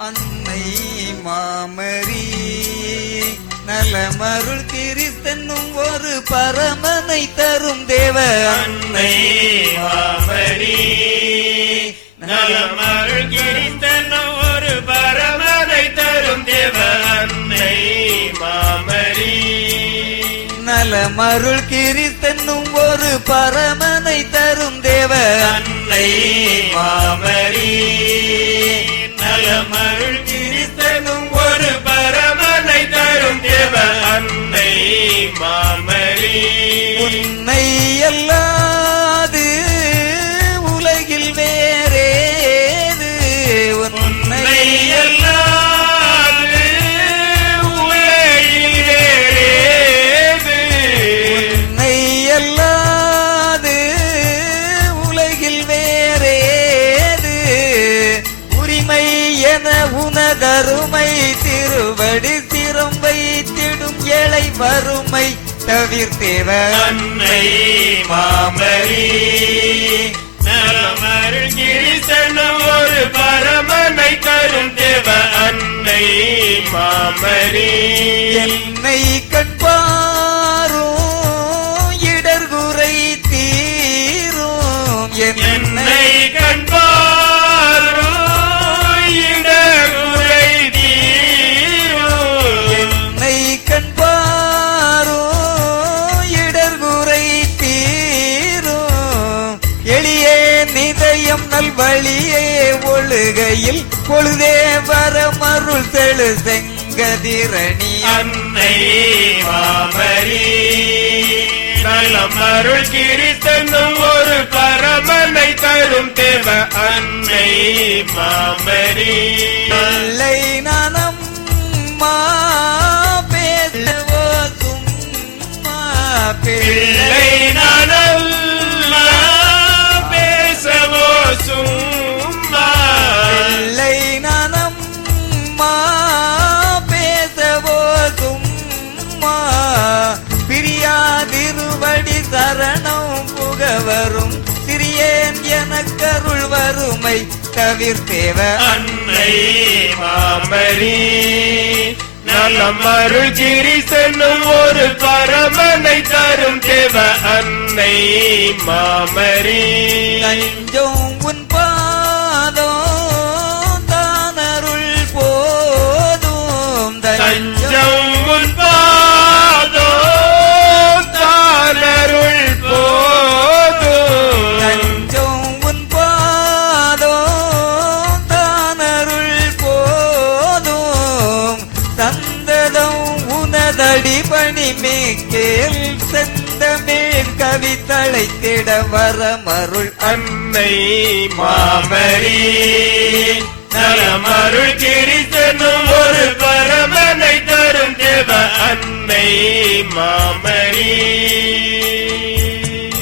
அன்னை மாமரி நலமருள் கிறிஸ்தனும் ஒரு பரமனை தரும் தேவ அன்னை மாமரி நலமருள் கிறிஸ்தனும் ஒரு பரமனை தரும் தேவ அன்னை மாமரி நலமருள் கிறிஸ்தனும் ஒரு பரமனை தரும் தேவ அன்னை மாமரி நலமருள் கிறிஸ்தனும் ஒரு பரமனை தரும் தேவ அன்னை மாமரி உன்னை அல்லாது உலகில் வேறேது உன்னை அல்லாது உலகில் வேறேது உன்னை அல்லாது உலகில் வேறேது உரிமை என உனதருமை திருவடி சிரம் வைத்திடும் ஏழை வறுமை தவிர்த்தேவ அன்னை மாமரி நலமருள் கிறிஸ்தனும் ஒரு பரமனை தரும் தேவ அன்னை மாமரி என்னை கண்பாரும் இடர்குறை தீரும் என்னை கண்பாரும் இடர்குறை தீரும் என்னை கண்பாரும் இடர்குறை தீரும் எளியே நிதயம் நல்வழியே ஒழுகையில் பொழுதே வரமருள் தெழு செங்கதிரணி அன்னை மாமரி நலமருள் கிறிஸ்தனும் ஒரு பரமனை தரும் தேவ அன்னை மாமரி இல்லை நானம்மா பேசவோ சும்மா பிள்ளை நானல்லா பேசவோ சும்மா பிள்ளை நானம்மா பேசவோ சும்மா பிரியாதிருவடி சரணம் புகவரும் சிறியேன் எனக்கருள் வறுமை தவிர்த்தேவ அன்னை மாமரி நலமருள் கிறிஸ்தனும் ஒரு பரமனை தரும் தேவ அன்னை மாமரி தஞ்சம் உன் பாதம் தானருள் போதும் தஞ்சம் உன் பாதோ தானருள் போதும் தஞ்சம் உன் பாதம் தானருள் போதும் சந்ததம் உனதடி பணி மேற்கேல் செந்தமிழ் கவித்தளை திட வரமருள் அன்னை மாமரி நலமருள்